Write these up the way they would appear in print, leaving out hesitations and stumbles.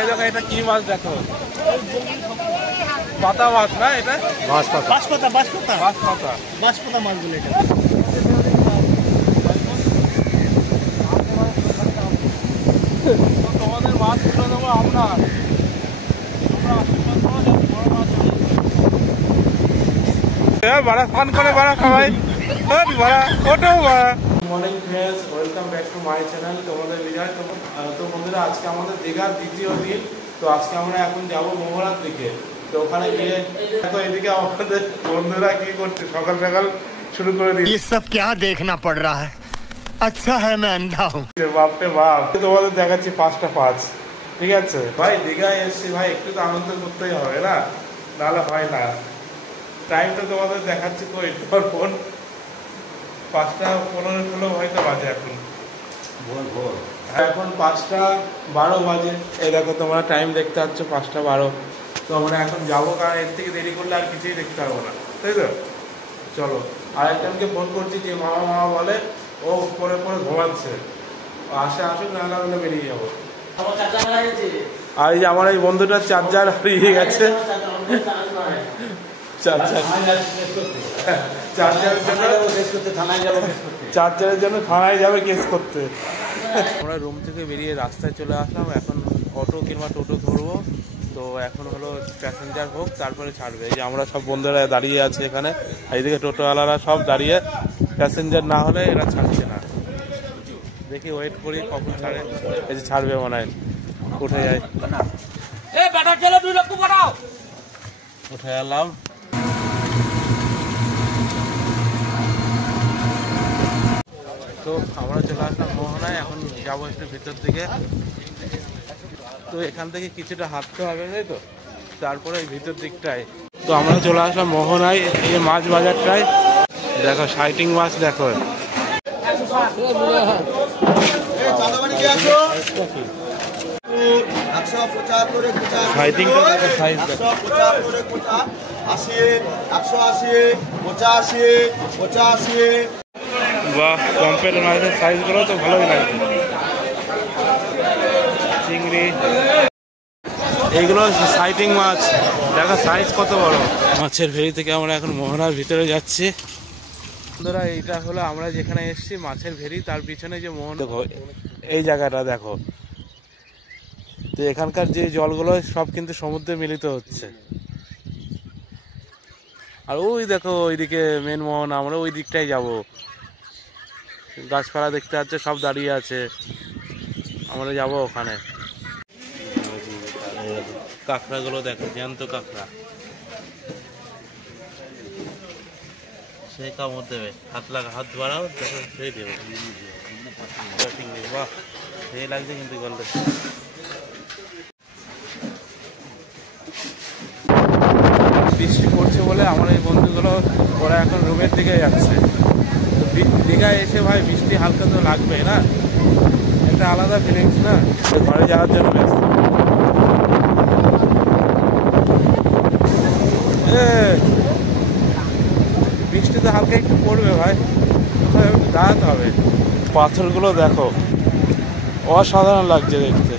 এই দেখো এটা কি মাছ দেখো, পাতা মাছ না এটা, বাঁশপাতা মাছ বলে এটা। তোমাদের মাছ তুলে দেবো আমরা, বাড়া ফান করে বাড়া খাওয়াই বাড়া ওটাও বাড়া। Morning friends, welcome back to my channel, তোমাদের বিজয়। তো বন্ধুরা আজকে আমাদের দীঘার দ্বিতীয় দিন। তো আজকে আমরা এখন যাবো মোহনার দিকে। তো ওখানে গিয়ে দেখো এদিকে আমাদের বন্ধুরা কি করছে, সকাল সকাল শুরু করে দিয়েছে। ये सब क्या देखना पड़ रहा है, अच्छा है मैं अंधा हूँ। বাপরে বাপ, তোমাদের দেখাচ্ছি 5:05। ঠিক আছে ভাই, দীঘায় এসছি ভাই, একটু তো আনন্দ করতেই হবে না, নাহলে হয় না। টাইমটা তোমাদের দেখাচ্ছি, তো তোমার ফোন 5:15 হয়তো বাজে এখন, ভোর এখন 5:12 বাজে। এই দেখো তোমরা টাইম দেখতে পাচ্ছ 5:12। তো আমরা এখন যাবো, কারণ এর থেকে দেরি করলে আর কিছুই দেখতে পারবো না, তাই তো। চলো, আরেকজনকে ফোন করছি, যে মামা বলে, ও পরে ঘুমাচ্ছে, আসুক, না হলে বেরিয়ে যাবো। আর এই যে আমার এই বন্ধুটার চার্জার হারিয়ে গেছে, চার্জারের জন্য থানায় যাবে কেস করতে। আমরা রুম থেকে বেরিয়ে রাস্তায় চলে আসলাম, এখন অটো কিংবা টোটো ধরবো। তো এখন হলো প্যাসেঞ্জার হোক, তারপরে ছাড়বে। এই যে আমরা সব বন্ধুরা দাঁড়িয়ে আছে এখানে, এইদিকে টোটোওয়ালারা সব দাঁড়িয়ে, প্যাসেঞ্জার না হলে এরা ছাড়ছে না। দেখি ওয়েট করি কখন ছাড়ে। এই যে ছাড়বে মনে হয়, উঠে যায়, উঠে এলাম। তো আমরা চলে আসলাম মোহনায়, এখন যাবো একটু ভিতর দিকে। তো এখান থেকে কিছুটা হাঁটতে হবে, তাই তো, তারপরে ভিতর দিকটায়। তো আমরা চলে আসলাম মোহনায়, এই মাছ বাজারটায়। দেখো সাইটিং মাছ, দেখো বাহ, কম্পের মাছের সাইজগুলো তো ভালোই লাগছে। চিংড়ি, এইগুলো সাইটিং মাছ, দেখো সাইজ কত বড়। মাছের ভেড়ি থেকে আমরা এখন মোহনার ভিতরে যাচ্ছি। বন্ধুরা এইটা হলো আমরা যেখানে এসেছি, মাছের ভেড়ি, তার পিছনে যে মোহনা, দেখো এই জায়গাটা দেখো। তো এখানকার যে জলগুলো সব কিন্তু সমুদ্রে মিলিত হচ্ছে। আর ওই দেখো ওইদিকে মেন মোহনা, আমরা ওই দিকটাই যাব। গাছপালা দেখতে পাচ্ছে, সব দাঁড়িয়ে আছে, আমরা যাব ওখানে। কাঁকড়াগুলো দেখো, জ্যান্ত কাঁকড়া, সেই কামড় দেবে, হাত বাড়াও, দেখো সেই দেবে। বাহ, সেই লাগছে কিন্তু গল্পে। বৃষ্টি পড়ছে বলে আমার এই বন্ধুগুলো ওরা এখন রুমের দিকে যাচ্ছে। দীঘায় এসে ভাই বৃষ্টি হালকা তো লাগবে না, একটা আলাদা ফিলিংস না, ঘরে যাওয়ার জন্য ব্যস্ত। বৃষ্টি তো হালকা একটু পড়বে ভাই, দাঁড়াতে হবে। পাথরগুলো দেখো, অসাধারণ লাগছে দেখতে।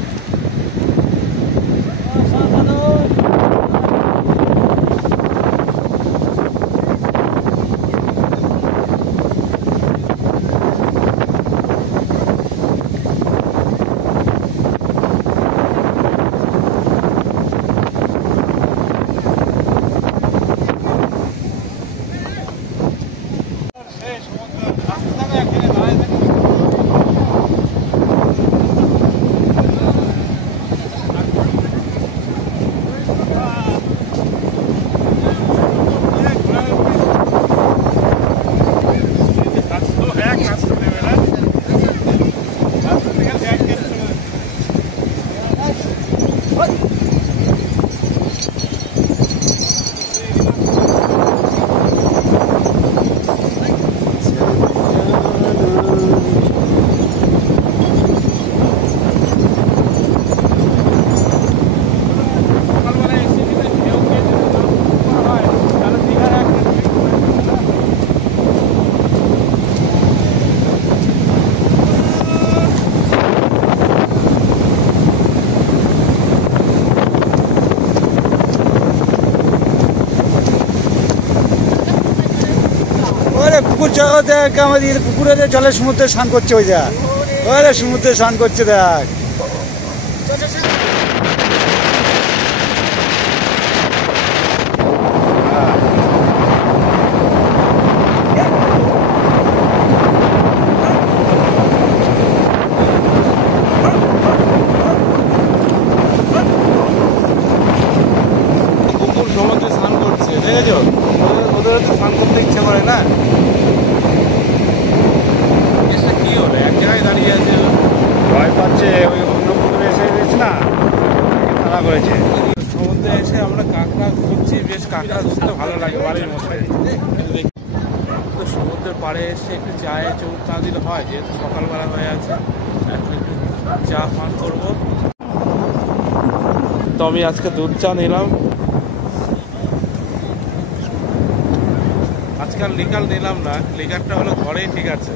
পুকুর দেখ আমাদের পুকুরে জলে সমুদ্রে স্নান করছে ওই যা ওরে সমুদ্রে স্নান করছে দেখ কুকুর সমুদ্রে স্নান করছে, দেখেছো? ওদের তো স্নান করতে ইচ্ছে করে না। এটা কি হলো, এক জায়গায় দাঁড়িয়ে আছে, ভয় পাচ্ছে ওই অন্য পুকুরে এসে গেছে না তারা করেছে। সমুদ্রে এসে আমরা কাঁকড়া খুঁজছি, বেশ কাঁকড়া ধরতে ভালো লাগে বাড়ির মধ্যে। তো সমুদ্রের পাড়ে এসে একটু চায়ে চোখ চা দিলে হয়, যেহেতু সকালবেলা হয়ে আছে, এখন একটু চা পান করবো। তো আমি আজকে দুধ চা নিলাম, আজকাল লিকার নিলাম না, লিকারটা হলো ঘরেই ঠিক আছে,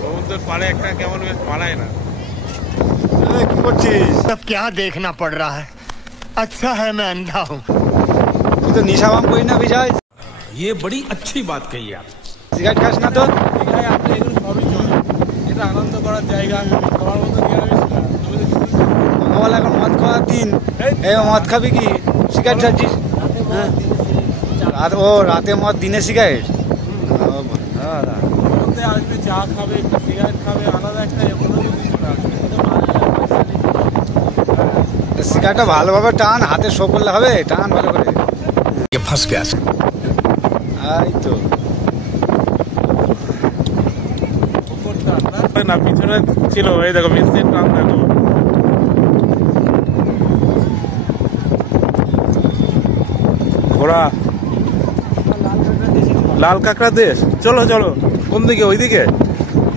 সমুদ্রের পাড়ে একটা কেমন বেশ মানায় না। কি করছিস? सब क्या देखना पड़ रहा है? अच्छा है मैं अंधा हूँ। তুই তো নিশাবাম করি না বিজয়, ये बड़ी अच्छी बात कही आप। সিগারেট খাস না তো? দীঘায় আপনি এগুলো সবই চলে, এটা আনন্দ করার জায়গা, তোমার মতো নিরামিষ না। তুমি তো সকালবেলা এখন মদ খাওয়ার দিন, এই মদ খাবি কি? সিগারেট খাচ্ছিস? হ্যাঁ রাতে মদ দিনে সিগারেট? মধ্যে আসবে, চা খাবে, একটু সিগারেট খাবে, আলাদা একটা অনুভূতি চলে আসবে। সিগারেটটা ভালোভাবে টান, হাতে শো করলে হবে, টান ভালো করে। ये फंस गया। এই তো না পিছনে ছিল, এই দেখো মিস্ত্রির টান দেখো। ঘোড়া লাল কাঁকড়ার দেশ, চলো চলো। কোন দিকে? ওই দিকে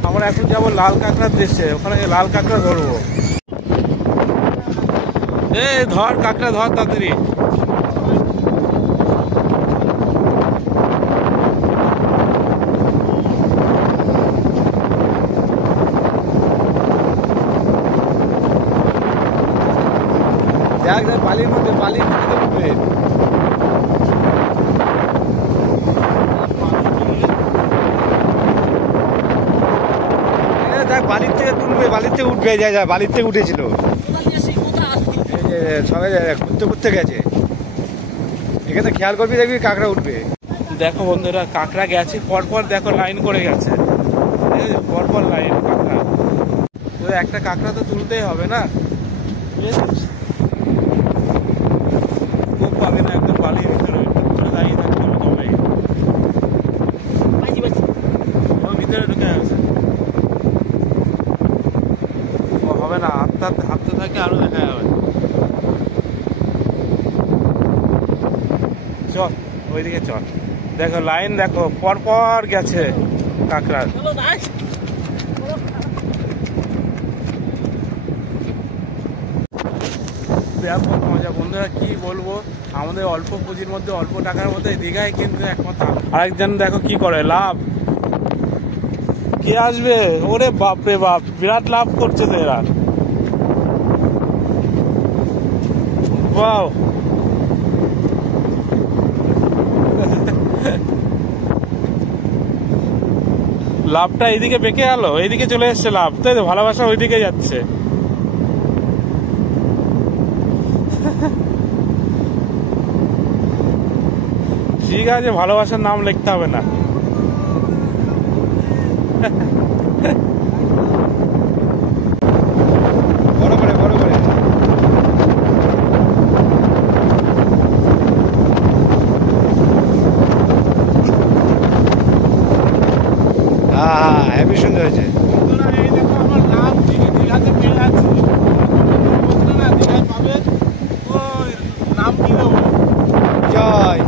আমরা এখন যাবো লাল কাঁকড়ার দেশে, ওখানে লাল কাঁকড়া ধরবো। এ ধর কাঁকড়া, ধর তাড়াতাড়ি। দেখ দেখ বালির মধ্যে উঠবে। দেখ বালির থেকে তুলবে, বালির থেকে উঠবে, যায় যায় বালির থেকে উঠেছিল, এই যে সবাই ঘুরতে ঘুরতে গেছে। এখানে খেয়াল করবি, দেখবি কাঁকড়া উঠবে। দেখো বন্ধুরা, কাঁকড়া গেছে পরপর, দেখো লাইন করে গেছে, পরপর লাইন কাঁকড়া। তো একটা কাঁকড়া তো তুলতেই হবে না, খুব পাবে না, একদম বালির ভিতরে দাঁড়িয়ে থাকতে হবে, তবে ভিতরে ঢুকে আছে। ও হবে না, হাঁটতে থাকে আরো দেখা যাবে। চল ওইদিকে চল, দেখো লাইন দেখো পরপর গেছে কাঁকড়ার। ব্যাপক মজা বন্ধুরা, কি বলবো, আমাদের অল্প পুঁজির মধ্যে অল্প টাকার মধ্যে দীঘায় কিন্তু একমাত্র। আরেকজন দেখো কি করে, লাভ। কে আসবে? ওরে বাপরে বাপ, বিরাট লাভ করছে তো এরা। ওয়াও, লাভটা এইদিকে বেঁকে গেল, এইদিকে চলে এসছে লাভ, তাই তো? ভালোবাসা ওইদিকে যাচ্ছে। ঠিক আছে, ভালোবাসার নাম লিখতে হবে না। বড় করে বড় করে হ্যাঁ, হেবি সুন্দর হয়েছে। এই দেখো আমার লাভ দীঘাতে পেয়ে যাচ্ছে, না দীঘায় পাবে। ওই নাম কি দেবো? জয়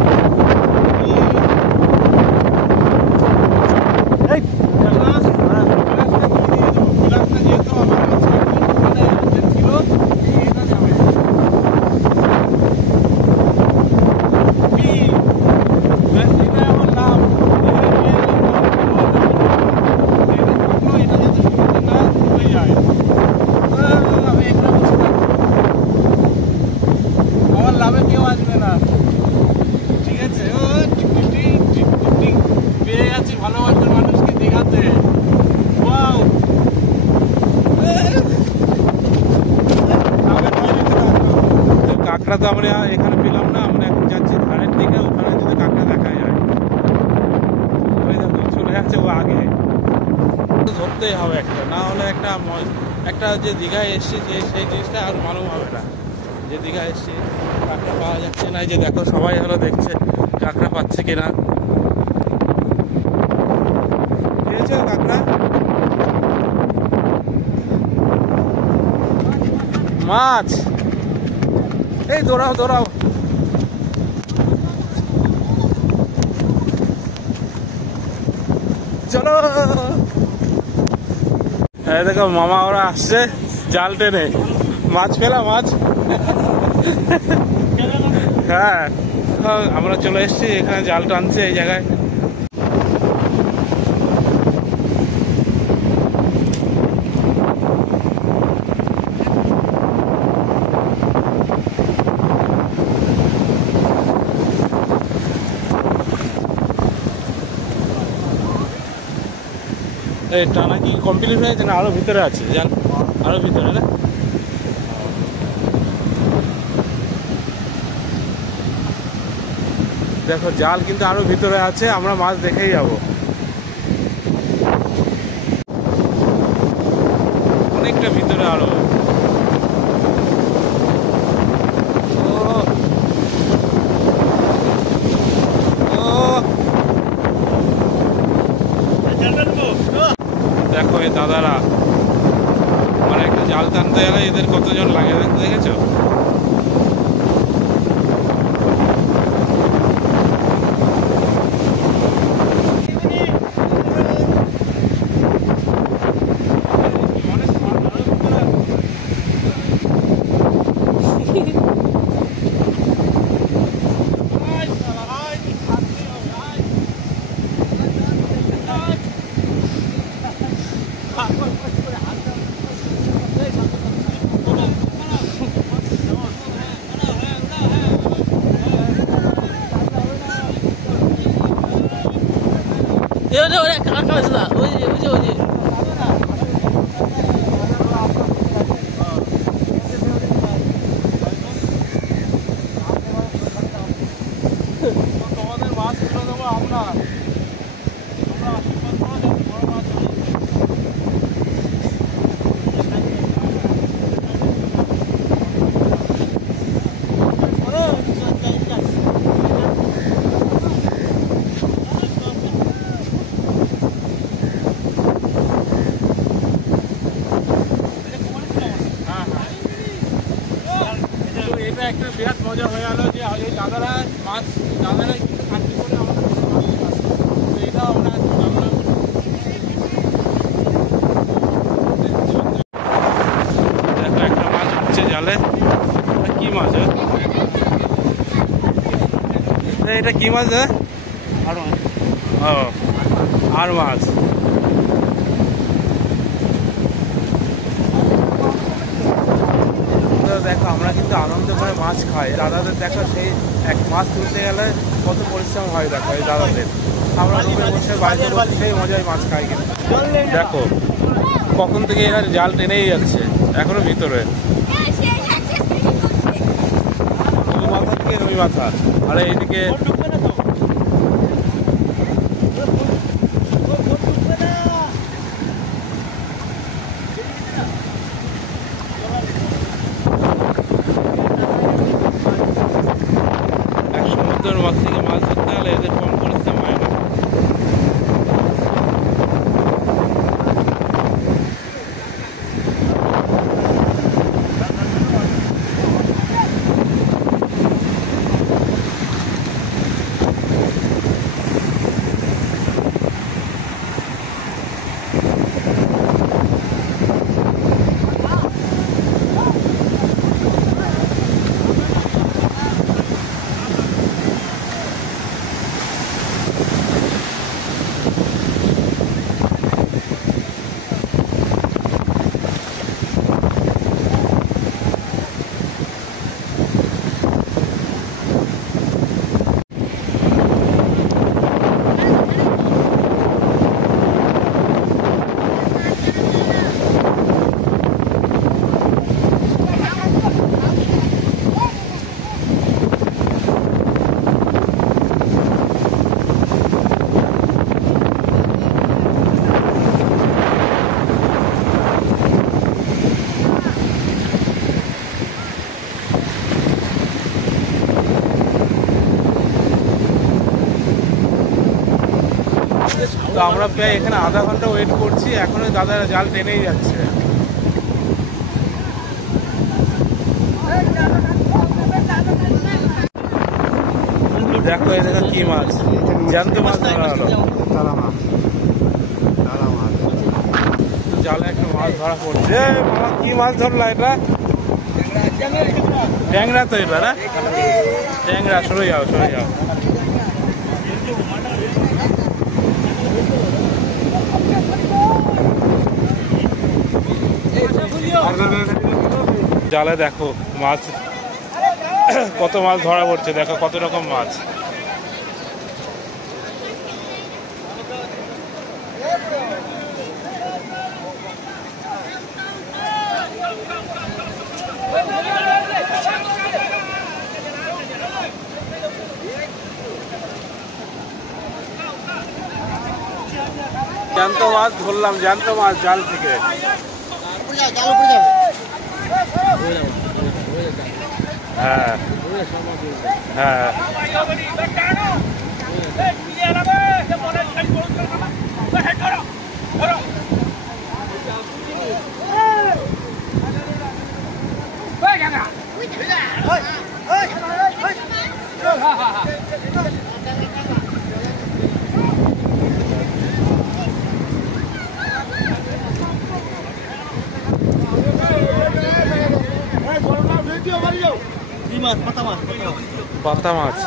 কাঁকড়া তো আমরা এখানে পেলাম না, আমরা এখন যাচ্ছি ধারের দিকে, ওখানে যদি কাঁকড়া দেখা যায়। ওই দেখো চলে যাচ্ছে ও আগে, ধরতেই হবে একটা, না হলে একটা যে দীঘায় এসছি যে সেই জিনিসটা আর মালুম হবে না যে দীঘায় এসছি কাঁকড়া পাওয়া যাচ্ছে না। যে দেখো সবাই হলো দেখছে কাঁকড়া পাচ্ছে কিনা। পেয়েছো কাঁকড়া? মাছ, এই দৌড়াও দৌড়াও। চলো, দেখো মামা ওরা আসছে জাল টেনে, মাছ পেলা মাছ। হ্যাঁ আমরা চলে এসেছি এখানে, জাল টানছে এই জায়গায়। এই টানা কি কমপ্লিট হয়েছে না আরো ভিতরে আছে জাল? আরো ভিতরে না? দেখো জাল কিন্তু আরো ভিতরে আছে, আমরা মাছ দেখেই যাবো। অনেকটা ভিতরে আরো। দেখো এই দাদারা মানে একটা জাল টানতে গেলে এদের কতজন লাগে দেখেছো? তোমাদের মাছ তুলে দেবো আমরা। এটা একটা বিরাট মজা হয়ে গেল যে এই দাদারা মাছ দাদারা কিন্তু খাটনি করে আমাদের তো এটা আমরা দেখো একটা মাছ উঠছে জালে। কি মাছ? এটা কি মাছ? ও আর মাছ। দেখো আমরা কিন্তু আনন্দ করে মাছ খাই, দাদাদের দেখো সেই এক মাছ তুলতে গেলে কত পরিশ্রম হয় দেখো এই দাদাদের। আমরা রুমে বসে বাড়িতে বসে সেই মজায় মাছ খাই কিন্তু। দেখো কখন থেকে এরা জাল টেনেই যাচ্ছে এখনো ভিতরে, ওই মাথা থেকে ওই মাথা। আর এইদিকে সমুদ্রের মাছ থেকে মাছ ধরতে গেলে এদের কম পরিশ্রম হয় না। আমরা প্রায় এখানে আধা ঘন্টা ওয়েট করছি, এখনো দাদা জাল টেনেই যাচ্ছে। দেখো এই দেখো কি মাছ, জ্যান্ত মাছ ধরা হলো। জালে একটা মাছ ধরা পড়ছে। বাবা কি মাছ ধরলা এটা? ট্যাংরা তো এটা না? ট্যাংরা। সরে যাও সরে যাও। জালে দেখো মাছ, কত মাছ ধরা পড়ছে, দেখো কত রকম মাছ। জ্যান্ত মাছ ধরলাম, জ্যান্ত মাছ জাল থেকে। হ্যাঁ হ্যাঁ পাতা মাছ।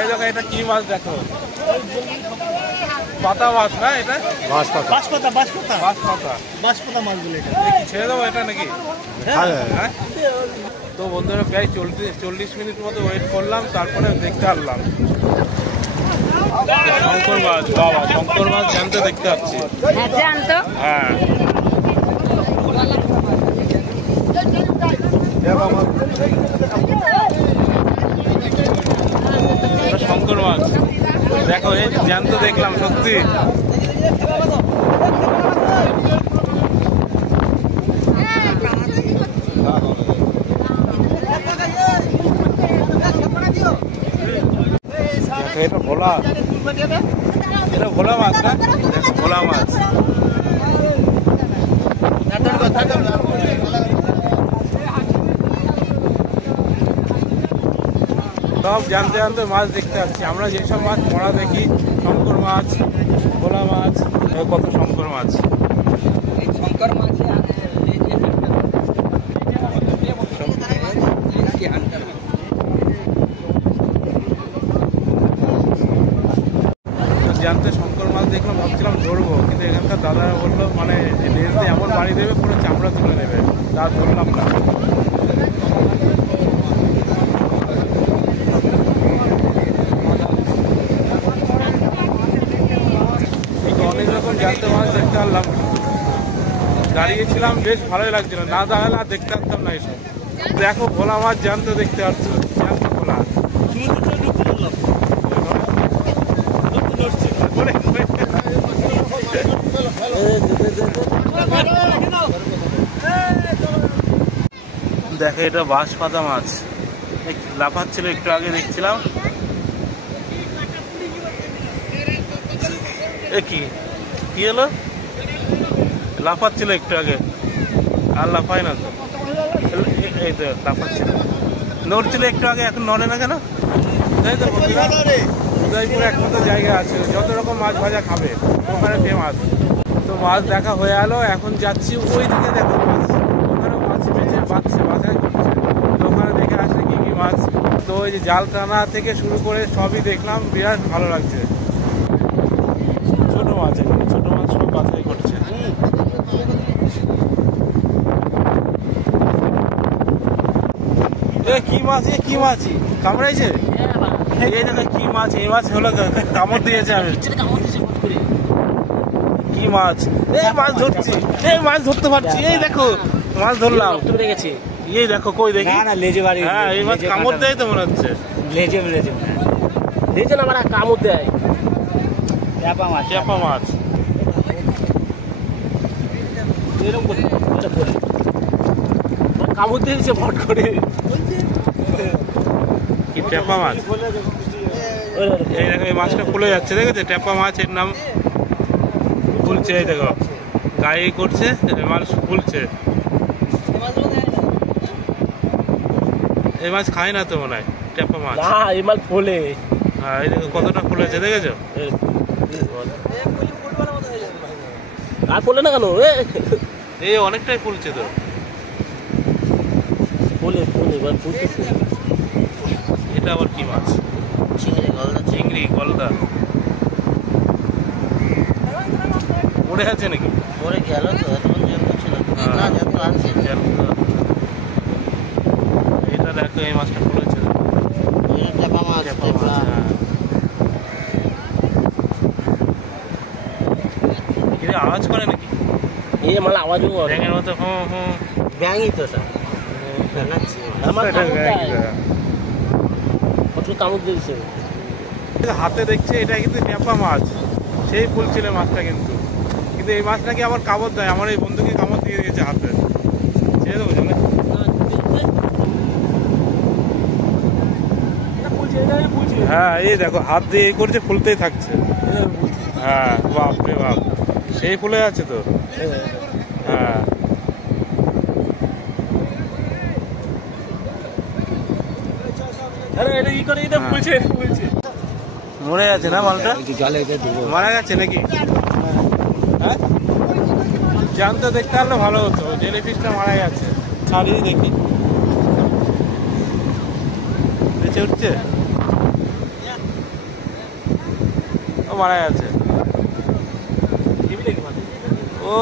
এই দেখো এটা কি মাছ দেখো, পাতা মাছ না? এটা বাঁশপাতা মাছ বলে। ছেড়ে দেবো এটা নাকি? তো বন্ধুরা প্রায় 40 মিনিট মতো ওয়েট করলাম, তারপরে দেখতে আসলাম শঙ্কর মাছ। বাবা শঙ্কর মাছ জ্যান্ত দেখতে পাচ্ছি। হ্যাঁ শঙ্কর মাছ দেখো, এই জ্যান্ত দেখলাম সত্যি। এটা ভোলা, এটা ভোলা মাছ না? দেখো ভোলা মাছ। সব জানতে জানতে মাছ দেখতে পাচ্ছি আমরা। যেসব মাছ মরা দেখি, শঙ্কর মাছ, ভোলা মাছ, কত শঙ্কর মাছ। জানতে শঙ্কর মাছ দেখলাম, ভাবছিলাম ধরবো, কিন্তু এখানকার দাদারা বললো মানে লেজ দিয়ে এমন বাড়ি দেবে, পুরো চামড়া তুলে নেবে, তা ধরলাম না। অনেক রকম জানতে মাছ দেখতে পারলাম, দাঁড়িয়েছিলাম, বেশ ভালোই লাগছিল। না দাঁড়ালে আর দেখতে পারতাম না এসব। দেখো ভোলা মাছ জ্যান্ত দেখতে পাচ্ছ, জ্যান্ত ভোলা। দেখো এটা বাঁশপাতা মাছ, লাফাচ্ছিল একটু আগে দেখছিলাম। কি কি হলো? লাফাচ্ছিল একটু আগে, আর লাফায় না তো। এই তো লাফাচ্ছিল, নড়ছিল একটু আগে, এখন নড়ে না কেন? তাই তো উদয়পুরে একমাত্র জায়গা আছে যত রকম মাছ ভাজা খাবে, ওখানে ফেমাস। তো মাছ দেখা হয়ে গেল, এখন যাচ্ছি ওই দিকে। দেখো মাছ, ওখানে মাছ বেঁচে বাছাই করছে, তো ওখানে দেখে আসলে কি কি মাছ। তো ওই যে জাল টানা থেকে শুরু করে সবই দেখলাম, বিরাট ভালো লাগছে। ছোট মাছ, ছোট মাছ সব বাছাই করছে। কি মাছ? কি মাছ কামড়াইছে? এই দেখো কি মাছ, এই মাছ হলো কামড় দিয়েছে। আমি কি মাছ? এই মাছ ধরছি, এই মাছ ধরতে পারছি। এই দেখো মাছ ধরলাম, এই দেখো কই দেখি। হ্যাঁ এই মাছ কামড় দেয় তো মনে হচ্ছে। লেজে না মানে কামড় দেয়। চেপা মাছ কামড় দিয়েছে ভট করে। ট্যাপা মাছ। এই দেখো এই মাছটা ফুলে যাচ্ছে, দেখেছো? ট্যাপা মাছ, এর নাম ফুলছে। এই দেখো গায়ে করছে, মাছ ফুলছে। এই মাছ খায় না তো মনে হয় ট্যাপা মাছ। না এই মাছ ফোলে। হ্যাঁ এই দেখো কতটা ফুলেছে, দেখেছো? আর ফোলে না কেন? এই অনেকটাই ফুলছে তো। ফোলে এবার ফুলতেছে। এটা আবার কি মাছ? চিংড়ি, গলদা। পড়ে আছে নাকি? পরে গেল তো, এতক্ষণ জ্যান্ত ছিল না, জ্যান্ত আছে। এটা দেখো এই মাছটা ফুলেছে। ট্যাপা মাছ, ট্যাপা। এটা আওয়াজ করে নাকি? এই মাল আওয়াজও করে। ব্যাঙের মতো হুঁ হুঁ। ব্যাঙই তো ওটা। জানাচ্ছি। আমার এটা কামড় দেয়। এটা। প্রচুর কামড় দিয়েছে। হাতে দেখছে এটা কিন্তু ট্যাপা মাছ, সেই ফুলছিল মাছটা কিন্তু। কিন্তু এই মাছ নাকি আবার কামড় দেয়। আমার এই বন্ধুকে কামড় দিয়ে দিয়েছে হাতে। ছেড়ে দেবো জানে? হ্যাঁ এই দেখো হাত দিয়ে এই করছে, ফুলতেই থাকছে। হ্যাঁ বাপ রে বাপ, সেই ফুলে আছে তো। হ্যাঁ মরে গেছে না মালটা? মারা গেছে নাকি? হ্যাঁ জানতো, দেখতে পারলে ভালো হতো। জেলিফিশটা মারা গেছে। ছাড়িয়ে দেখি, বেঁচে উঠছে। ও মারা গেছে। ও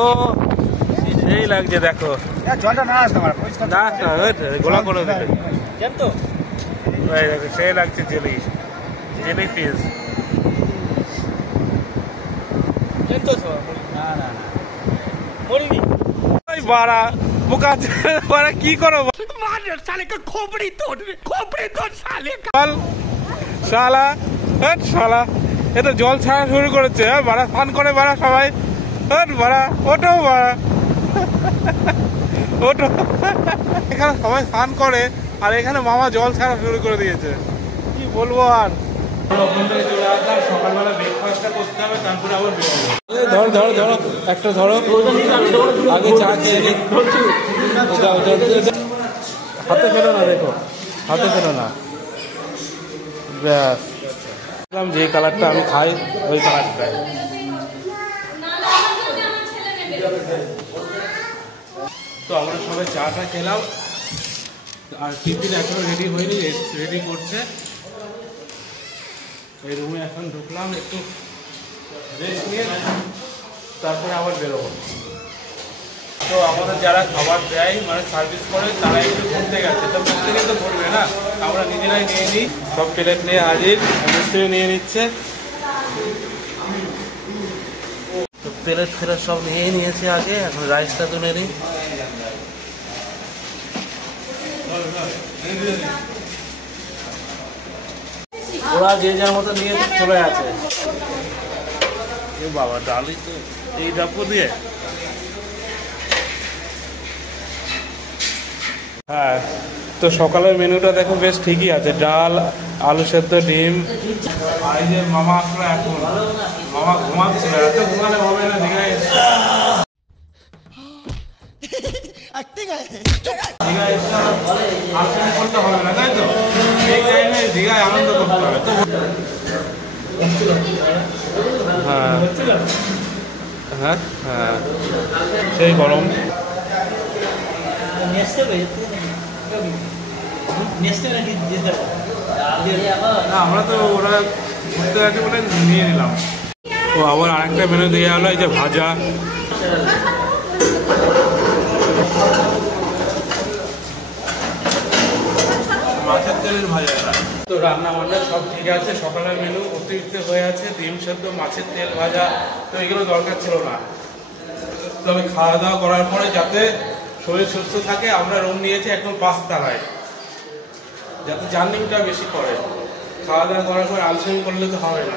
সেই লাগছে দেখো। জলটা না আসতে পারে, না গোলা করে দিলে দেখো, সেই লাগছে জেলিফিশ। বাড়া বোকা বাড়া, কি করো শালা? শালা এ তো জল ছাড়া শুরু করেছে। বাড়া স্নান করে বাড়া সবাই। বাড়া ওটো, বাড়া ওটো। এখানে সবাই স্নান করে আর এখানে মামা জল ছাড়া শুরু করে দিয়েছে। কি বলবো আর। সকালবেলা ব্রেকফাস্টটা করতে হবে, তারপরে আবার ধরো ধরো ধরো একটা ধরো, আগে চা খেয়ে নিই। হাতে ফেলো না, দেখো হাতে ফেলো না। ব্যাস যে কালারটা আমি খাই ওই কালারটাই। তো আমরা সবাই চাটা খেলাম, আর টিফিন এখনো রেডি হয়নি, রেডি করছে। এই রুমে এখন ঢুকলাম, একটু রেস্ট নিয়ে তারপরে আবার বেরোবো। তো আমাদের যারা খাবার দেয় মানে সার্ভিস করে, তারা একটু ঘুরতে গেছে। তো প্রত্যেকে তো ঘুরবে না, আমরা নিজেরাই নিয়ে নিই। সব প্লেট নিয়ে হাজির, মিস্ত্রি নিয়ে নিচ্ছে। তো প্লেট ফেলেট সব নিয়ে নিয়েছে আগে, এখন রাইসটা তুলে নিই। ওরা যে যার মতো নিয়ে চলে আছে। এ বাবা ডালি তো এই ডাব্বু দিয়ে। হ্যাঁ তো সকালের মেনুটা দেখো বেশ ঠিকই আছে, ডাল, আলু সেদ্ধ, ডিম। আর এই যে মামা আসলো এখন, মামা ঘুমাচ্ছিল। এত ঘুমালে হবে না, দীঘায় দীঘায় আলোচনা করতে হবে না, তাই তো? এই টাইমে দীঘায় আনন্দ করতে হবে তো। হ্যাঁ হ্যাঁ হ্যাঁ সেই গরম। না আমরা তো ওরা ঘুরতে গেছে বলে নিয়ে নিলাম। ও আবার আরেকটা মেনু দিয়ে গেলো, এই যে ভাজা। মাছের তেলের ভাজা। তো রান্না বান্না সব ঠিক আছে, সকালের মেনু অতিরিক্ত হয়ে আছে, ডিম সেদ্ধ, মাছের তেল ভাজা। তো এগুলো দরকার ছিল না। তবে খাওয়া দাওয়া করার পরে যাতে শরীর সুস্থ থাকে, আমরা রুম নিয়েছি একদম 5 তলায়, যাতে জার্নিটা বেশি করে। খাওয়া দাওয়া করার পর আলসেমি করলে তো হবে না।